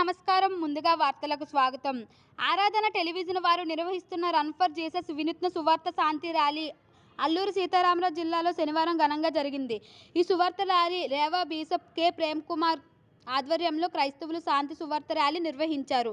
నమస్కారం. ముందుగా వార్తలకు స్వాగతం. ఆరాధన టెలివిజన్ వారు నిర్వహిస్తున్న రన్ ఫర్ జీసస్ వినూత్న సువార్త శాంతి ర్యాలీ అల్లూరు సీతారామరాజు జిల్లాలో శనివారం ఘనంగా జరిగింది. ఈ సువార్త rally rev bishop K. Prem Kumar ఆధ్వర్యంలో క్రైస్తవులు శాంతి సువార్త ర్యాలీ నిర్వహించారు.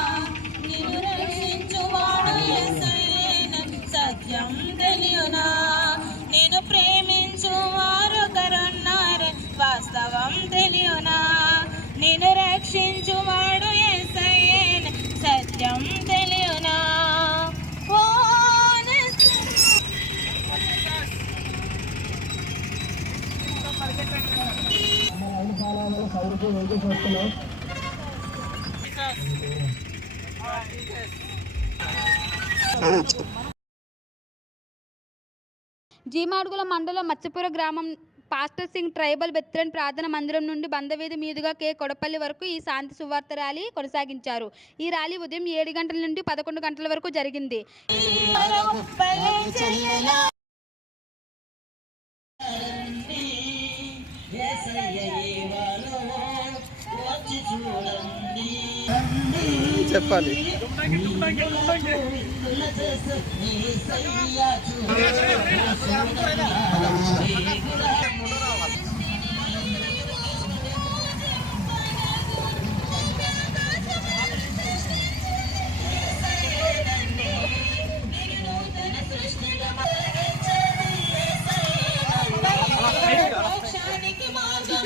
జీమాడుగుల మండలం మత్స్యపుర గ్రామం పాస్టర్ సింగ్ ట్రైబల్ బెత్రన్ ప్రార్థన మందిరం నుండి బందవీధి మీదుగా కే. కొడపల్లి వరకు ఈ శాంతి సువార్త ర్యాలీ కొనసాగించారు. ఈ ర్యాలీ ఉదయం ఏడు గంటల నుండి పదకొండు గంటల వరకు జరిగింది. చెప్పాలి. మోక్షానికి మార్గం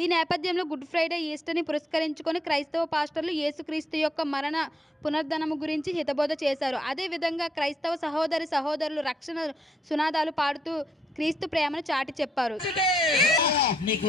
ఈ నేపథ్యంలో గుడ్ ఫ్రైడే ఈస్టర్ని పురస్కరించుకొని క్రైస్తవ పాస్టర్లు యేసుక్రీస్తు యొక్క మరణ పునర్ధనము గురించి హితబోధ చేశారు. అదేవిధంగా క్రైస్తవ సహోదరి సహోదరులు రక్షణ సునాదాలు పాడుతూ క్రీస్తు ప్రేమను చాటి చెప్పారు. నీకు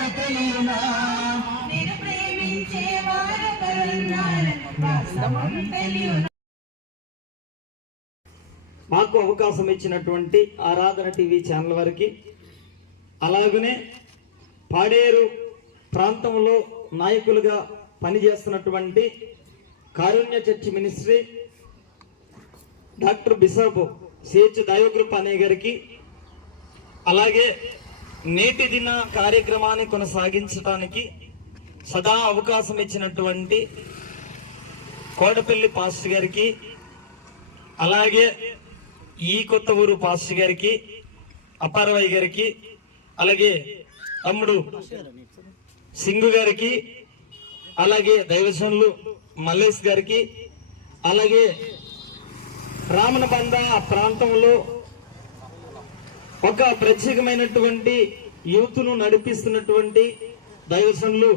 నేను ప్రేమించే వారెవరున్నారని మాకు అవకాశం ఇచ్చినటువంటి ఆరాధన టీవీ ఛానల్ వారికి అలాగనే పాడేరు ప్రాంతంలో నాయకులుగా పనిచేస్తున్నటువంటి Karunya church ministry doctor bishop CH Daivakrupa అనే గారికి అలాగే నేటి దిన కార్యక్రమాన్ని కొనసాగించడానికి సదా అవకాశం ఇచ్చినటువంటి కోటపల్లి పాస్టర్ గారికి అలాగే ఈ కొత్త ఊరు పాస్టర్ గారికి అప్పారవయ్య గారికి అలాగే తమ్ముడు సింగు గారికి అలాగే దైవశనులు మల్లేష్ గారికి అలాగే రామనబంద ఆ ప్రాంతంలో ఒక ప్రత్యేకమైనటువంటి యూత్ను నడిపిస్తున్నటువంటి దైవసనులు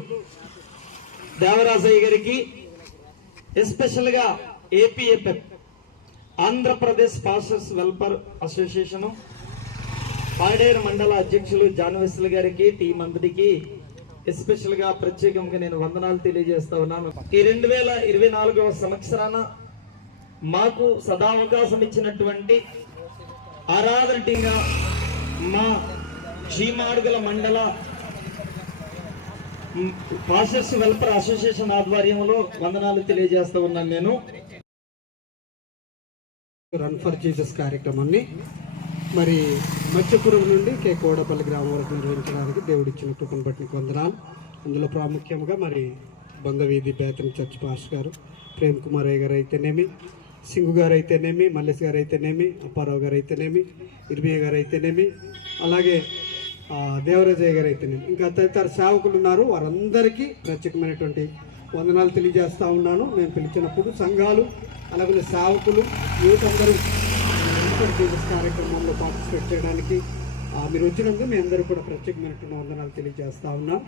దేవరాజయ్య గారికి ఎస్పెషల్గా APFF Andhra Pradesh pastors welfare association Paderu మండల అధ్యక్షులు జాన్వెస్ల గారికి టీం అందరికి ఎస్పెషల్గా ప్రత్యేకంగా నేను వందనాలు తెలియజేస్తా ఉన్నాను. ఈ రెండు వేల ఇరవై నాలుగవ సంవత్సరాన మాకు సదావకాశం ఇచ్చినటువంటి ఆరాధన టీంగా మా చీమాడుగుల మండల పాసెస్ పాస్టర్స్ వెల్ఫేర్ అసోసియేషన్ ఆధ్వర్యంలో వందనాలు తెలియజేస్తా ఉన్నాను నేను. రన్ ఫర్ జీసస్ కార్యక్రమాన్ని మరి మత్స్యపురం నుండి కే కోడపల్లి గ్రామం వరకు నిర్వహించడానికి దేవుడిచ్చిన కృపను బట్టి వందనాలు. అందులో ప్రాముఖ్యంగా మరి బంగవీధి బేతన్ చర్చ్ పాస్ గారు ప్రేమ్ కుమార్ అయ్య గారు అయితేనేమి సింగు గారు అయితేనేమి మల్లేష్ గారు అయితేనేమి అప్పారావు గారు అయితేనేమి ఇర్మియ గారు అయితేనేమి అలాగే దేవరాజయ్య గారు అయితేనేమి ఇంకా తదితర సేవకులు ఉన్నారు. వారందరికీ ప్రత్యేకమైనటువంటి వందనాలు తెలియజేస్తూ ఉన్నాను. మేము పిలిచినప్పుడు సంఘాలు అలాగే సేవకులు యూత్ అందరూ వెంకట కార్యక్రమంలో పార్టిసిపేట్ చేయడానికి మీరు వచ్చినందుకు మీ అందరూ కూడా ప్రత్యేకమైనటువంటి వందనాలు తెలియజేస్తూ ఉన్నాం.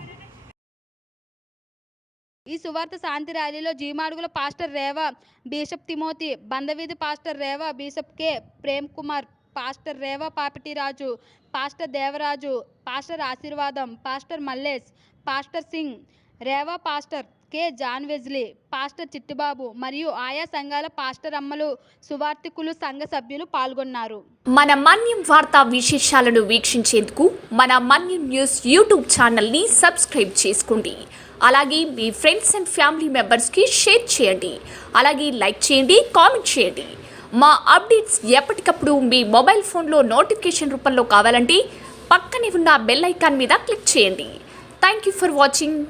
ఈ సువార్త శాంతి ర్యాలీలో G Madugula pastor rev bishop Timothy Bandaveedhi pastor rev bishop K. Prem Kumar pastor rev Papitiraju pastor Devaraju pastor Ashirvadam pastor Mallesh pastor Singh rev pastor K. John Wesley pastor Chittibabu మరియు ఆయా సంఘాల pastor అమ్మలు సువార్థికులు సంఘ సభ్యులు పాల్గొన్నారు. మన మన్యం వార్తా విశేషాలను వీక్షించేందుకు మన మన్యం న్యూస్ యూట్యూబ్ ఛానల్ని సబ్స్క్రైబ్ చేసుకోండి. అలాగే మీ ఫ్రెండ్స్ అండ్ ఫ్యామిలీ మెంబర్స్కి షేర్ చేయండి. అలాగే లైక్ చేయండి కామెంట్ చేయండి. మా అప్డేట్స్ ఎప్పటికప్పుడు మీ మొబైల్ ఫోన్లో నోటిఫికేషన్ రూపంలో కావాలంటే పక్కనే ఉన్న బెల్ ఐకాన్ మీద క్లిక్ చేయండి. Thank you for watching.